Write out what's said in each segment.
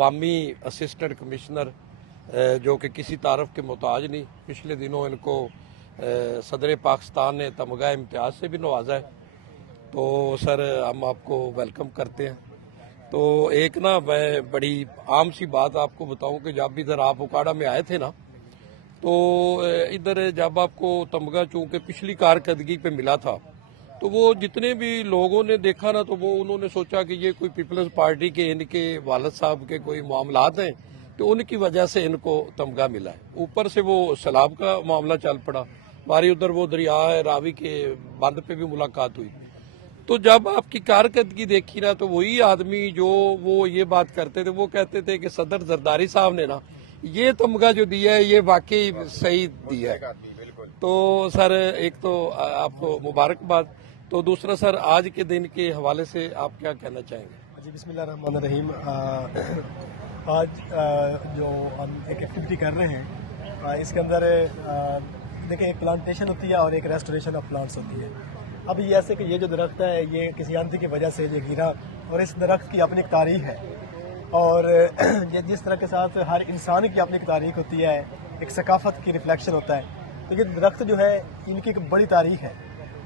अवामी assistant commissioner जो कि किसी तारफ़ के मोहताज नहीं। पिछले दिनों इनको सदर पाकिस्तान ने तमगा इम्तियाज़ से भी नवाजा है। तो सर हम आपको वेलकम करते हैं। तो एक ना मैं बड़ी आम सी बात आपको बताऊं कि जब इधर आप उकाड़ा में आए थे ना, तो इधर जब आपको तमगा चूंकि पिछली कारकर्दगी पे मिला था, तो वो जितने भी लोगों ने देखा ना, तो वो उन्होंने सोचा कि ये कोई पीपल्स पार्टी के इनके वालिद साहब के कोई मामलात हैं, तो उनकी वजह से इनको तमगा मिला है। ऊपर से वो सैलाब का मामला चल पड़ा, हमारी उधर वो दरिया है रावी के बंद पे भी मुलाकात हुई। तो जब आपकी कारकर्दगी देखी ना, तो वही आदमी जो वो ये बात करते थे, वो कहते थे कि सदर जरदारी साहब ने ना ये तमगा जो दिया है ये वाकई सही दिया है। तो सर एक तो आपको मुबारकबाद। तो दूसरा सर आज के दिन के हवाले से आप क्या कहना चाहेंगे? जी बिस्मिल्लाह रहमान रहीम। आज जो हम एक एक्टिविटी कर रहे हैं, इसके अंदर देखिए एक प्लांटेशन होती है और एक रेस्टोरेशन ऑफ प्लांट्स होती है। अब ये ऐसे कि ये जो दरख्त है ये किसी आंधी की वजह से ये गिरा, और इस दरख्त की अपनी एक तारीख है, और ये जिस तरह के साथ हर इंसान की अपनी एक तारीख होती है, एक सकाफत की रिफ्लेक्शन होता है। तो ये दरख्त जो है इनकी एक बड़ी तारीख है,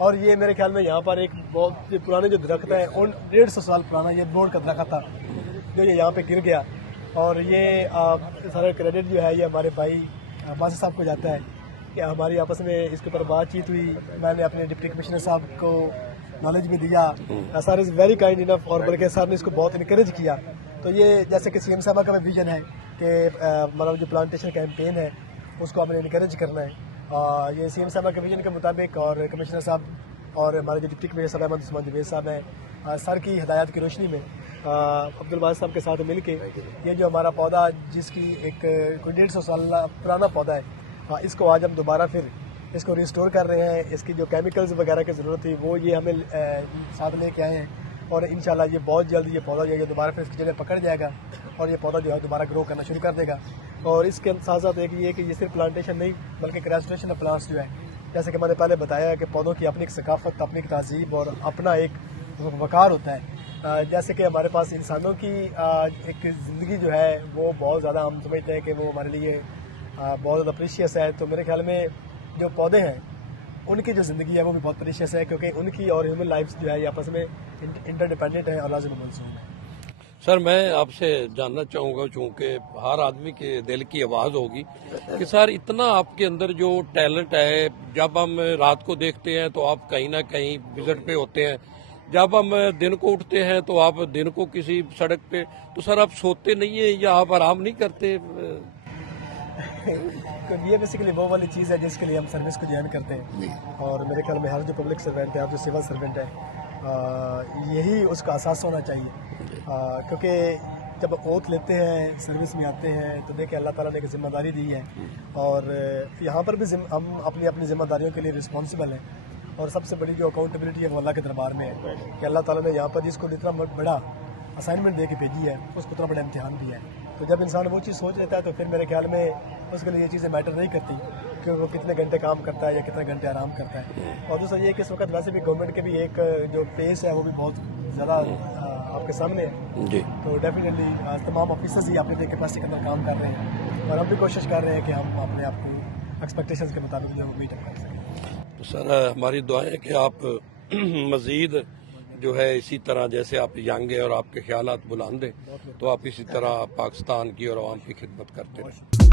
और ये मेरे ख्याल में यहाँ पर एक बहुत पुराने जो दरख्त है 150 साल पुराना ये बोर्ड का दरख्त था जो ये यहाँ पे गिर गया। और ये सारा क्रेडिट जो है ये हमारे भाई बासी साहब को जाता है कि हमारी आपस में इसके ऊपर बातचीत हुई। मैंने अपने डिप्टी कमिश्नर साहब को नॉलेज भी दिया, sir is very kind enough, और बल्कि सर ने इसको बहुत इनकरेज किया। तो ये जैसे कि सीएम साहब का भी विजन है कि मतलब जो प्लांटेशन कैंपेन है उसको हमने इनकरेज करना है। ये सीएम साहब के विजन के मुताबिक, और कमिश्नर साहब और हमारे जो डिप्टी कमिश्नर साहब उस्मान जवेद साहब हैं, सर की हिदायत की रोशनी में अब्दुल बाज़ साहब के साथ मिल के ये जो हमारा पौधा जिसकी एक कोई 150 साल पुराना पौधा है, इसको आज हम दोबारा फिर इसको रिस्टोर कर रहे हैं। इसकी जो केमिकल्स वगैरह की ज़रूरत थी वो ये हमें साथ लेके आए हैं, और इंशाल्लाह ये बहुत जल्द ये पौधा जो है दोबारा फिर इसकी जगह पकड़ जाएगा और ये पौधा जो है दोबारा ग्रो करना शुरू कर देगा। और इसके साथ साथ एक ये कि ये सिर्फ प्लांटेशन नहीं बल्कि रेस्टोरेशन ऑफ प्लांट्स जो है, जैसे कि मैंने पहले बताया कि पौधों की अपनी एक सकाफत, अपनी एक तहजीब और अपना एक वक़ार होता है। जैसे कि हमारे पास इंसानों की एक ज़िंदगी जो है वो बहुत ज़्यादा हम समझते हैं कि वो हमारे लिए बहुत ज़्यादा प्रीशियस है। तो मेरे ख्याल में जो पौधे हैं उनकी जो ज़िंदगी है वो भी बहुत प्रीशियस है, क्योंकि उनकी और ह्यूमन लाइफ जो है ये आपस में इंटरडिपेंडेंट है और लाज़िम मंसूब है। सर मैं आपसे जानना चाहूँगा, चूँकि हर आदमी के दिल की आवाज़ होगी कि सर इतना आपके अंदर जो टैलेंट है, जब हम रात को देखते हैं तो आप कहीं ना कहीं विजिट पे होते हैं, जब हम दिन को उठते हैं तो आप दिन को किसी सड़क पे, तो सर आप सोते नहीं है या आप आराम नहीं करते? तो ये बेसिकली वो वाली चीज़ है जिसके लिए हम सर्विस को ज्वाइन करते हैं, और मेरे ख्याल में हर जो पब्लिक सर्वेंट है, हर जो सिविल सर्वेंट है, यही उसका एहसास होना चाहिए। क्योंकि जब ओथ लेते हैं, सर्विस में आते हैं, तो देखिए अल्लाह ताला ने एक जिम्मेदारी दी है, और यहाँ पर भी हम अपनी अपनी जिम्मेदारियों के लिए रिस्पॉन्सिबल हैं, और सबसे बड़ी जो अकाउंटेबिलिटी है वो अल्लाह के दरबार में है कि अल्लाह ताला ने यहाँ पर जिसको इतना बड़ा असाइनमेंट दे के भेजी है उसको इतना बड़ा इम्तिहान दिया है। तो जब इंसान वो चीज़ सोच लेता है तो फिर मेरे ख्याल में उसके लिए ये चीज़ें मैटर नहीं करती कि वो कितने घंटे काम करता है या कितने घंटे आराम करता है। और दूसरा ये कि इस वक्त वैसे भी गवर्नमेंट के भी एक जो पेस है वो भी बहुत ज़्यादा आपके सामने है जी। तो डेफिनेटली तमाम ऑफिसर्स ही अपने कैपेसिटी के अंदर काम कर रहे हैं, और हम भी कोशिश कर रहे हैं कि हम अपने आप को एक्सपेक्टेशंस के मुताबिक जो मीट कर सकें। तो सर हमारी दुआएं है कि आप मज़ीद जो है इसी तरह, जैसे आप यंग है और आपके ख्यालात बुलंद हैं, तो आप इसी तरह पाकिस्तान की और आवाम की खिदमत करते रहें।